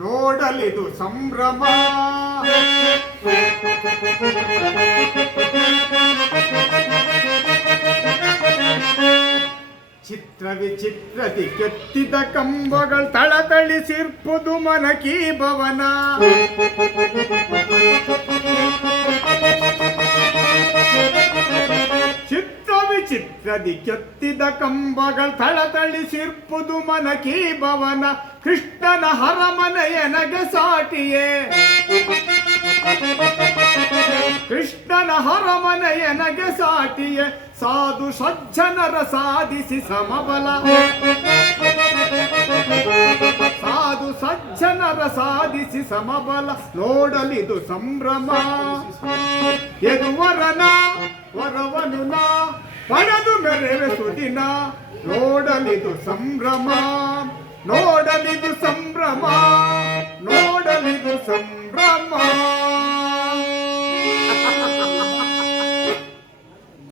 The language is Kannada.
ನೋಡಲಿದು ಸಂಭ್ರಮ. ಚಿತ್ರ ವಿಚಿತ್ರದಿ ಕೆತ್ತಿದ ಕಂಬಗಳು ತಳತಳಿಸಿರ್ಪುದು ಮನಕಿ ಭವನ. ಚಿತ್ರ ವಿಚಿತ್ರದಿ ಕೆತ್ತಿದ ಕಂಬಗಳು ತಳತಳಿಸಿರ್ಪುದು ಮನಕಿ ಭವನ. ಕೃಷ್ಣನ ಹರಮನೆಯನಗೆ ಸಾಟಿಯೇ, ಕೃಷ್ಣನ ಹರಮನೆಯನಗೆ ಸಾಟಿಯೇ. ಸಾಧು ಸಜ್ಜನರ ಸಾಧಿಸಿ ಸಮಬಲ, ಸಾಧು ಸಜ್ಜನರ ಸಾಧಿಸಿ ಸಮಬಲ. ನೋಡಲಿದು ಸಂಭ್ರಮ. ಯದುವರನ ವರವನು ನಾ ಪಡೆದು ಮೆರೆವೆ ಸುದಿನ. ನೋಡಲಿದು ಸಂಭ್ರಮ, ನೋಡಲಿದು ಸಂಭ್ರಮ, ನೋಡಲಿದು ಸಂಭ್ರಮ.